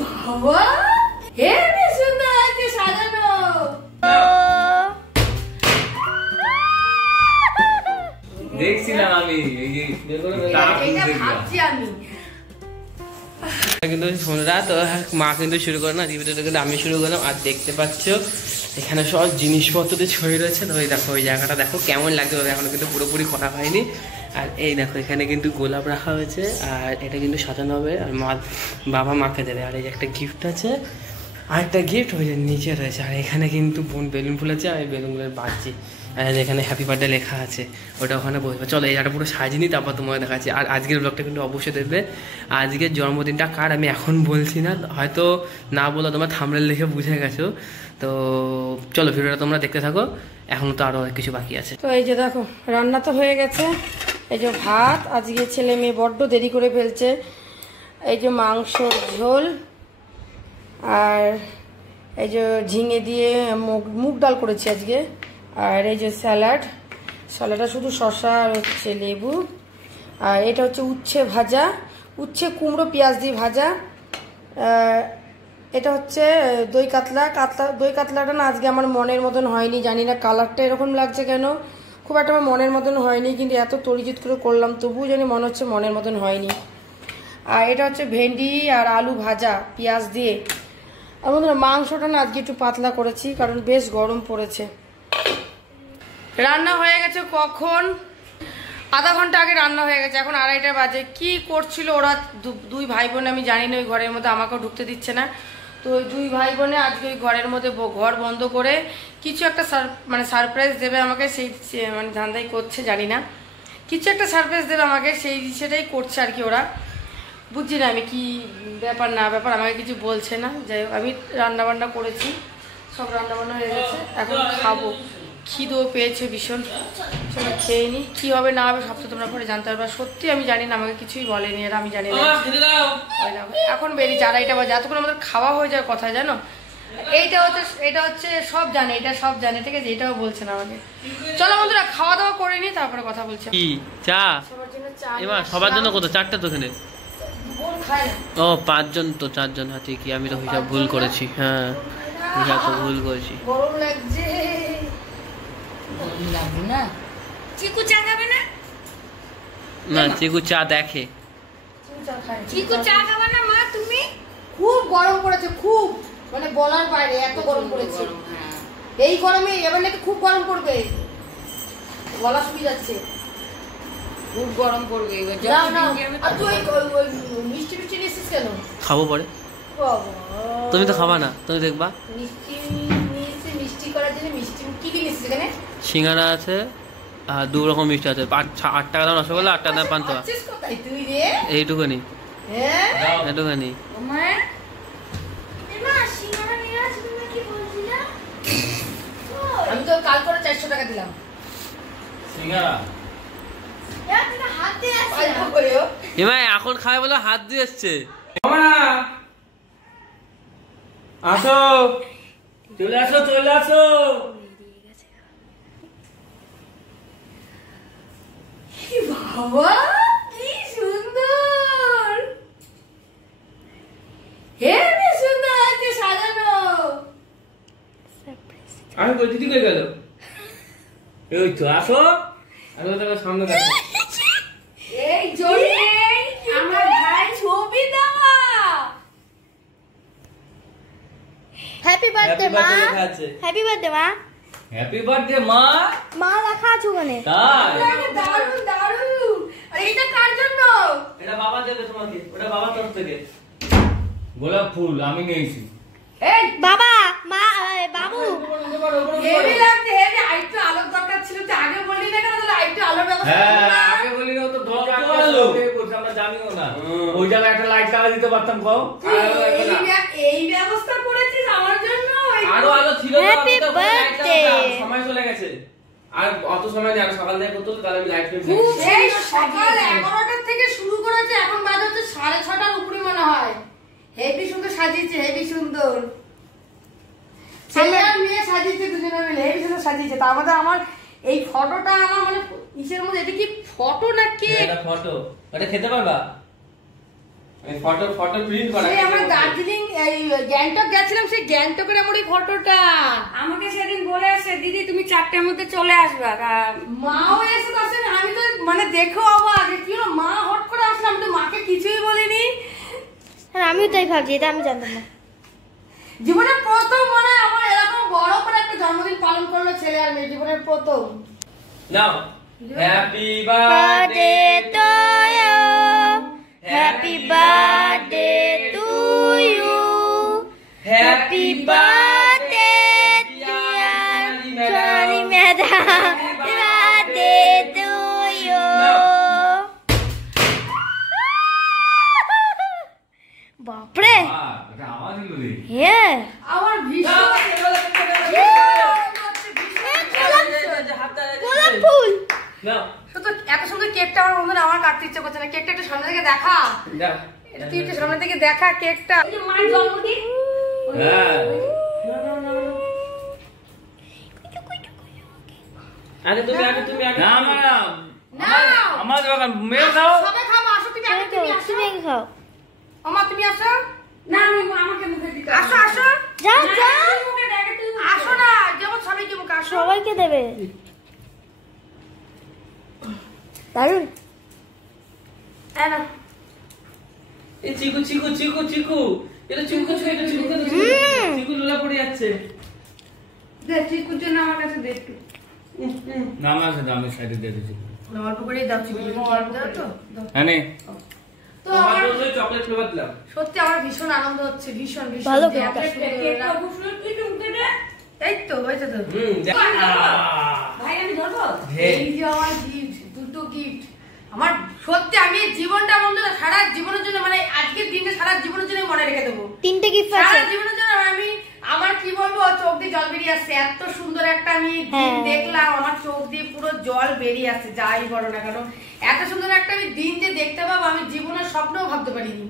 বাবা হেবি সুন্দর আছে সাজানো। দেখছিলাম আমি ভাবছি আমি কিন্তু সন্ধ্যা তো মা কিন্তু শুরু করে না, টিভিটা কিন্তু আমি শুরু করলাম। আর দেখতে পাচ্ছ এখানে সব জিনিসপত্র দিয়ে ছড়িয়ে রয়েছে। তো ওই দেখো ওই জায়গাটা দেখো কেমন লাগছে, এখনো কিন্তু পুরোপুরি করা হয়নি। আর এই দেখো এখানে কিন্তু গোলাপ রাখা হয়েছে, আর এটা কিন্তু সাজানো হবে আর বাবা মাকে দেবে। আর এই একটা গিফট আছে, আর একটা গিফট ওই যে নিচে রয়েছে। আর এখানে কিন্তু বেলুন ফুল আছে, আর এই বেলুনগুলো বাজছে। আর এখানে হ্যাপি বার্থডে লেখা আছে, ওটা ওখানে বসবে। চলো এই জায়গাটা পুরো সাজিয়ে নিই, তারপর তোমাকে দেখাচ্ছি। আর আজকের ব্লগটা কিন্তু অবশ্যই দেখবে। আজকের জন্মদিনটা কার আমি এখন বলছি না, হয়তো না বলে তোমরা থাম্বনেল দেখে বুঝে গেছো। তো চলো ভিডিওটা তোমরা দেখতে থাকো, এখনো তো আরও কিছু বাকি আছে। তো এই যে দেখো রান্না তো হয়ে গেছে। এই যে ভাত, আজকে ছেলে মেয়ে বড্ড দেরি করে ফেলছে। এই যে মাংসর ঝোল, আর এই যে ঝিঙে দিয়ে মুগ ডাল করেছি আজকে। আর এই যে স্যালাডটা শুধু শসা আর হচ্ছে লেবু। আর এটা হচ্ছে উচ্ছে ভাজা, উচ্ছে কুমড়ো পেঁয়াজ দিয়ে ভাজা। এটা হচ্ছে দই কাতলাটা না আজকে আমার মনের মতন হয়নি, জানি না কালারটা এরকম লাগছে কেন, খুব একটা আমার মনের মতন হয়নি। কিন্তু এত তরিজিৎ করে করলাম তবুও জানি মনে হচ্ছে মনের মতন হয়নি। আর এটা হচ্ছে ভেন্ডি আর আলু ভাজা পেঁয়াজ দিয়ে। আর বন্ধুরা মাংসটা না আজকে একটু পাতলা করেছি, কারণ বেশ গরম পড়েছে। রান্না হয়ে গেছে কখন, আধা ঘন্টা আগে রান্না হয়ে গেছে, এখন 2:30 বাজে। কি করছিল ওরা দুই ভাই বোন আমি জানি না, ওই ঘরের মধ্যে আমাকেও ঢুকতে দিচ্ছে না। তো ওই দুই ভাই বোনে আজকে ওই ঘরের মধ্যে ঘর বন্ধ করে কিছু একটা সারপ্রাইজ দেবে আমাকে, সেই মানে ধান্দাই করছে, জানি না কিছু একটা সারপ্রাইজ দেবে আমাকে, সেটাই করছে আর কি ওরা। বুঝছি না আমি কি ব্যাপার না ব্যাপার, আমাকে কিছু বলছে না। যাই হোক আমি রান্নাবান্না করেছি, সব রান্নাবান্না হয়ে গেছে, এখন খাবো। খিদেও পেয়েছে ভীষণ, চলো খেয়ে নিই। কী হবে না হবে সব তো তোমরা পরে জানতে পারবে। সত্যি আমি জানি না, আমাকে কিছুই বলেনি এরা, আমি জানি না। এখন বেরিয়েছে 2:30 বাজে, এতক্ষণ আমাদের খাওয়া হয়ে যাওয়ার কথা জানো। এটা হচ্ছে সব জানে, এটা সব জানে, ঠিক আছে, এটাও বলছে না আমাকে। চলো বন্ধুরা খাওয়া দাওয়া করে নিই, তারপরে কথা বলছি। কি চা? সবার জন্য কত? 4টা তো এখানে। ও 5 জন তো, 4 জন হাতে কি? আমি তো হিসাব ভুল করেছি। হ্যাঁ হিসাব তো ভুল করেছি। গরম লাগছে না। চিকু চা খাবে না? না চিকু চা দেখে। চিকু চা খাবে না মা তুমি? খুব গরম পড়েছে, খুব মানে বলার বাইরে এত গরম পড়েছে। এই গরমে এবার নাকি খুব গরম পড়বে, গলা শুকিয়ে যাচ্ছে। খুব গরম পড়বে এবার। আর তুই মিষ্টি মিষ্টি নিয়েছিস কেন? খাবো পরে। তুমি তো খাবা না, তুমি দেখবা। মিষ্টি নিয়েছি, মিষ্টি করার জন্য মিষ্টি কি কি নিয়েছিস এখানে? সিঙ্গারা আছে আর 2 রকম মিষ্টি আছে। 8 টাকা দাম রসগোল্লা, 8 টাকা দাম পান্তুয়া। এইটুকুনি, এইটুকুনি। আমি তো কাল করে 400 টাকা দিলাম সিঙ্গারা। এখন খাবে বলে হাত দিয়ে এসছে। আসো, চলে আসো, চলে আসো। বাবা কি সুন্দর, হেবি সুন্দর আছে সাজানো। আমি কই দিদি কই গেল? এই তো আসো, আসো তো সামনে দেখো। এই জন্য আমার ভাই ছবি দেওয়া। হ্যাপি বার্থডে মা। হ্যাপি বার্থডে হ্যাপি বার্থডে মা। হ্যাপি বার্থডে মা। মা লেখা আছে ওখানে। তাই দারুণ দারুণ। আর এটা কার জন্য? এটা বাবা দেবে তোমাকে, ওটা বাবার তরফ থেকে গোলাপ ফুল আমি নিয়েছি। এই বাবা মা বাবু হেভি লাগছে, হেভি। আরেকটু আলোর দরকার ছিল, তো আগে বললি না কেন? তাহলে আরেকটু আলোর ব্যবস্থা হ্যাঁ করতাম। আগে বলি না, তো দরকার আলো বলছি, আমরা জানিও না। ওই জায়গায় একটা লাইট লাগা দিতে পারতাম। কও এই ব্যবস্থা করেছিস আমার জন্য? আরো আলো ছিল না, আমি তো লাইট লাগাতাম, সময় চলে গেছে। আর অত সময় নেই, আর সকাল থেকে করতে হতো, তাহলে আমি লাইট ফেলে এই সকাল 11টা থেকে শুরু করেছে, এখন বাজে হচ্ছে 6:30টার উপরে মনে হয়। হেভি সুন্দর সাজিয়েছে, হেভি সুন্দর। ছেলে আর মেয়ে সাজিয়েছে দুজনে মিলে, হেভি সুন্দর সাজিয়েছে। তার মধ্যে আমার এই ফটোটা আমার মানে ইসের মধ্যে, এটা কি ফটো না কে? এটা ফটো, এটা খেতে পারবা? ফটো প্রিন্ট করা। এই আমরা দার্জিলিং এই গ্যাংটক গেছিলাম, সেই গ্যাংটকের আমার এই ফটোটা। আমাকে সেদিন বলে আসছে দিদি তুমি 4টার মধ্যে চলে আসবা। মাও এসে আসেন, আমি তো মানে দেখো অবাক কি হলো, মা হট করে আসলাম, আমি তো মাকে কিছুই বলিনি। হ্যাঁ আমিও তাই ভাবছি, এটা আমি জানতাম না। জীবনের প্রথম মানে আমার এরকম বড় করে একটা জন্মদিন পালন করলো ছেলে আর মেয়ে, জীবনের প্রথম। Now happy birthday to you, happy birthday to you, happy birthday dear Sonali madam, happy birthday to you. বাপরে হ্যাঁ আমার ভীষণ গোলাপ ফুল। নাও শুধু এত সুন্দর কেকটা আমার বন্ধুরা আমার কাটতে ইচ্ছে করছে না। কেকটা একটু সামনে থেকে দেখা, দাও। এটা তুই একটু সামনে থেকে দেখা কেকটা। এই যে মার জন্মদিন। হ্যাঁ আগে তুমি না ম্যাডাম, নাও আমার মেয়ে দাও। সবাই খাবো, আসো তুমি আগে, তুমি আসো। তুমি আগে খাও। আমা তুমি আসো, না আমি আমাকে মুখে দিতে আসো আসো যাও যাও, তুই মুখে দেখে তুই আসো না, যেমন সবাইকে মুখে আসো। সবাইকে দেবে। দারুন। এই নাও। এই চিকু এটা চিকু চিকু লোলা পড়ে যাচ্ছে। দে চিকুর জন্য আমার কাছে দে একটু। না আমার সাথে আমি সাইডে দিয়ে দিচ্ছি। অল্প করেই দাও চিকুর, অল্প দাও তো দাও। হ্যাঁ নে। তো তোমার আমার জন্য চকলেট ফ্লেভার দিলাম। সত্যি আমার ভীষণ আনন্দ হচ্ছে, ভীষণ ভীষণ। ভালো যে কেকটা। এত সুন্দর কেকটা লাগছে। খুব সুন্দর, তুই মুখে দে। এই তো হয়েছে তো। ভাই আমি ধরবো। এই যে আমার গিফট, দুটো গিফট। আমার সত্যি আমি এই জীবনটা বন্ধুরা সারা জীবনের জন্য, মানে আজকের দিনটা সারা জীবনের জন্য মনে রেখে দেবো। 3টে গিফট আছে। সারা জীবনের জন্য আমি আমার কি বলবো, চোখ দিয়ে জল বেরিয়ে আসছে। এত সুন্দর একটা আমি দিন হ্যাঁ। দেখলাম, আমার চোখ দিয়ে পুরো জল বেরিয়ে আসছে। যাই বলো না কেন, এত সুন্দর একটা আমি দিন যে দেখতে পাবো আমি জীবনের স্বপ্নেও ভাবতে পারিনি।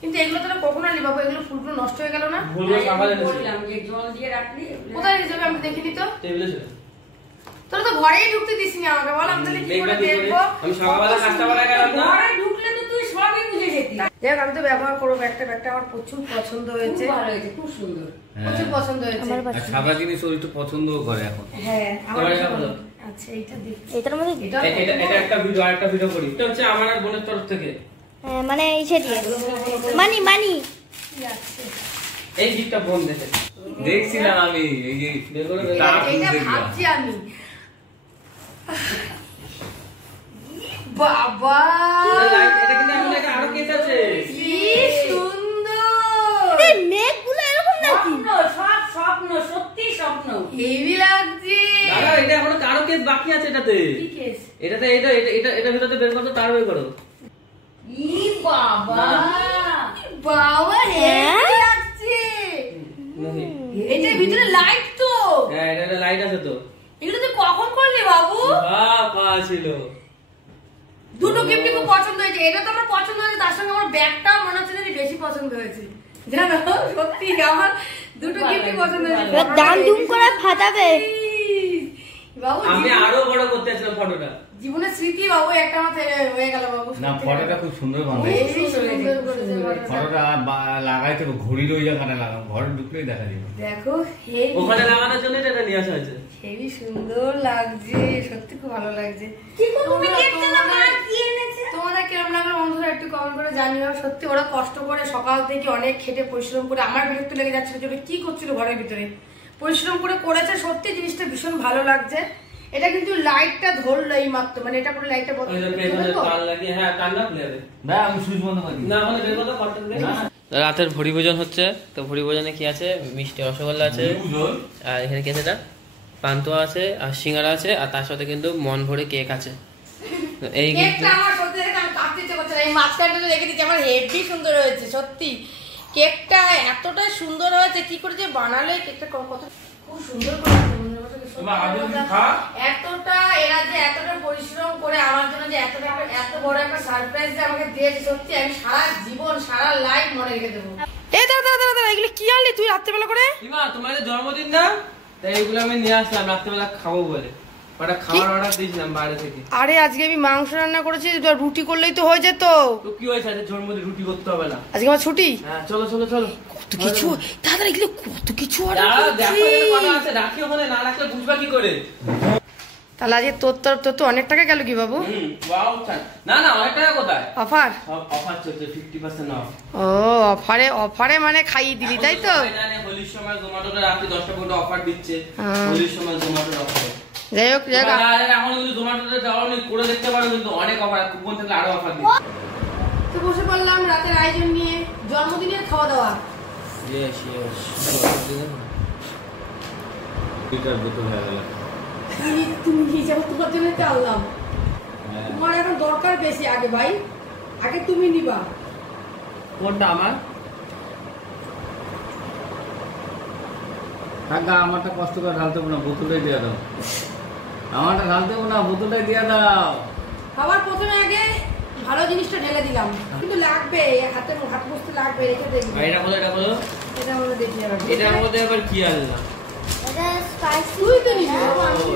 কিন্তু এগুলো তো কখনো নি বাবু, এগুলো ফুলগুলো নষ্ট হয়ে গেল না? ভুলগুলো সকালে বললাম যে জল দিয়ে রাখলি। কোথায় যাবে আমি দেখিনি তো। টেবিলে ছিল। তোরা তো ঘরেই ঢুকতে দিসনি আমাকে, বল আমি তাহলে কি করে দেখবো? আমি সকালবেলা কাজটা গেলাম না। ঘরে ঢুকলে তো তুই সবই বুঝে যেতি। যাই হোক, আমি তো ব্যবহার করবো ব্যাগটা আমার প্রচুর পছন্দ হয়েছে, খুব ভালো হয়েছে, খুব সুন্দর। প্রচুর পছন্দ হয়েছে। আমার আর বাচ্চা সাদা জিনিস ওর একটু পছন্দও করে এখন। হ্যাঁ আমার তোমার এটা ভীষণ ভালো। ভালো। আচ্ছা এইটা দেখ, এটার মধ্যে এটা এটা একটা ভিডিও, আরেকটা ভিডিও করি। এটা হচ্ছে আমার আর বোনের তরফ থেকে মানে ইসে দিয়ে মানি মানি। কি আছে? এই গিফটটা বোন দেখে। দেখছিলাম আমি এই যে বেগুনে তার এইটা দেখলাম। ভাবছি আমি। বাবা এটা কিন্তু এখন একটা আরো কেস আছে। কি সুন্দর, এই মেঘগুলো এরকম নাকি? স্বপ্ন, সব স্বপ্ন, সত্যি স্বপ্ন। হেভি লাগছে। দাদা এটা এখনো কারো কেস বাকি আছে এটাতে। কি কেস? এটাতে এটা ভিতরে বের করতে তার বের করো। ই বাবা, বাবা হেভি লাগছে। এটার ভিতরে লাইট তো, হ্যাঁ এটা লাইট আছে তো। এগুলো তুই কখন করলি বাবু? বাবা ছিল। দুটো গিফট খুব পছন্দ হয়েছে, এটা তো আমার পছন্দ হয়েছে, তার সঙ্গে আমার ব্যাগটাও মনে হচ্ছে যে বেশি পছন্দ হয়েছে। জানো সত্যি আমার দুটো গিফটই পছন্দ হয়েছে। এবার দাম দুম করে ফাটাবে। বাবু আমি আরো বড় করতে চাইছিলাম ফটোটা। জীবনের স্মৃতি বাবু একটা আমার হয়ে গেল বাবু। না ফটোটা খুব সুন্দর বানায়। এই সুন্দর করেছে ফটোটা। ফটোটা লাগাইতে হবে, ঘড়ির ওই জায়গাটা লাগাবো, ঘরে ঢুকলেই দেখা যাবে। দেখো হেভি ওখানে লাগানোর জন্য এটা নিয়ে আসা হয়েছে। হেভি সুন্দর লাগছে, সত্যি খুব ভালো লাগছে। চিকু তুমি দেখতে না মা কি এনেছে? তোমাদের কিরম লাগলো বন্ধুরা একটু কমেন্ট করে জানিও। সত্যি ওরা কষ্ট করে সকাল থেকে অনেক খেটে পরিশ্রম করে, আমার বিরক্ত লেগে যাচ্ছিল যে ওরা কি করছিল ঘরের ভিতরে, পরিশ্রম করে করেছে। সত্যি জিনিসটা ভীষণ ভালো লাগছে। এটা কিন্তু লাইটটা ধরলো এই মাত্র, মানে এটা করে লাইটটা বন্ধ ওই যে করে পেছনে দেবো। তার লাগিয়ে, হ্যাঁ তার না খুলে যাবে। না আমি সুইচ বন্ধ করে দিই। না মানে বের করতে ফটো দে। রাতের ভরি ভোজন হচ্ছে, তো ভরি ভোজনে কি আছে, মিষ্টি রসগোল্লা আছে, আর এখানে কি আছে, এটা পান্তুয়া আছে, আর সিঙ্গারা আছে, আর তার সাথে কিন্তু মন ভরে কেক আছে। তো এই কেকটা আমার সত্যি দেখে আমি কাটতে ইচ্ছে করছে না। এই মাঝখানটা তো রেখে দিচ্ছি, আমার হেভি সুন্দর হয়েছে সত্যি। কেকটা এতটাই সুন্দর হয়েছে, কি করে যে বানালে কেকটা কত খুব সুন্দর করে এতটা এরা যে এতটা পরিশ্রম করে আমার জন্য যে এত বড় একটা সারপ্রাইজ যে আমাকে দিয়েছে, সত্যি আমি সারা জীবন সারা লাইফ মনে রেখে দেবো। এই দাদা এগুলো কি আনলি তুই রাত্রেবেলা করে? ইমা তোমার জন্মদিন না, তাই এগুলো আমি নিয়ে আসলাম রাত্রেবেলা খাবো বলে। ওটা খাবার অর্ডার দিয়েছিলাম বাইরে থেকে। আরে আজকে আমি মাংস রান্না করেছি, রুটি করলেই তো হয়ে যেত। তো কি হয়েছে আজকে জোর মধ্যে রুটি করতে হবে না? আজকে আমার ছুটি। হ্যাঁ চলো চলো চলো। কত কিছু দাদা, এগুলো কত কিছু order দাঁড়াও, দেখো করেছি। এখানে কটা আছে, রাখি ওখানে, না রাখলে বুঝবা কি করে? তাহলে আজকে তোর তো অনেক টাকা গেল কি বাবু? ওয়াও, না না অনেক টাকা কোথায়? অফার? সব অফার চলছে 50% অফ। ও অফারে মানে খাইয়ে দিলি তাই তো? জানে হোলির সময় জোম্যাটোতে রাতে 10টা করে অফার দিচ্ছে। হ্যাঁ। হোলির সময় জোম্যাটোর অফার। যাই হোক এখন কিন্তু জোম্যাটোতে যাওয়া করে দেখতে পারো, কিন্তু অনেক অফার, কুপন থাকলে আরো অফার দিচ্ছে। তো বসে পড়লাম রাতের আয়োজন নিয়ে, জন্মদিনের খাওয়া দাওয়া। Yes yes. লিটার বোতল হয়ে গেল। তুমি হিসাব তোমার জন্য চাললাম। হ্যাঁ। তোমার এখন দরকার বেশি আগে ভাই, আগে তুমি নিবা। কোনটা আমার? কাকা আমারটা কষ্ট করে ঢালতে হবে না, বোতলটাই দিয়ে দাও। আমারটা ঢালতে হবে না, বোতলটাই দিয়ে দাও। খাবার প্রথমে আগে ভালো জিনিসটা ঢেলে দিলাম, কিন্তু লাগবে হাত মুছতে লাগবে, রেখে দেখবি। এটা বলো, এটা বলো। এটা আমরা দেখি যাবে। এটার মধ্যে আবার কি আনলাম? এটা স্পাইসি। তুই তো নিবি বাবা, আমি ও,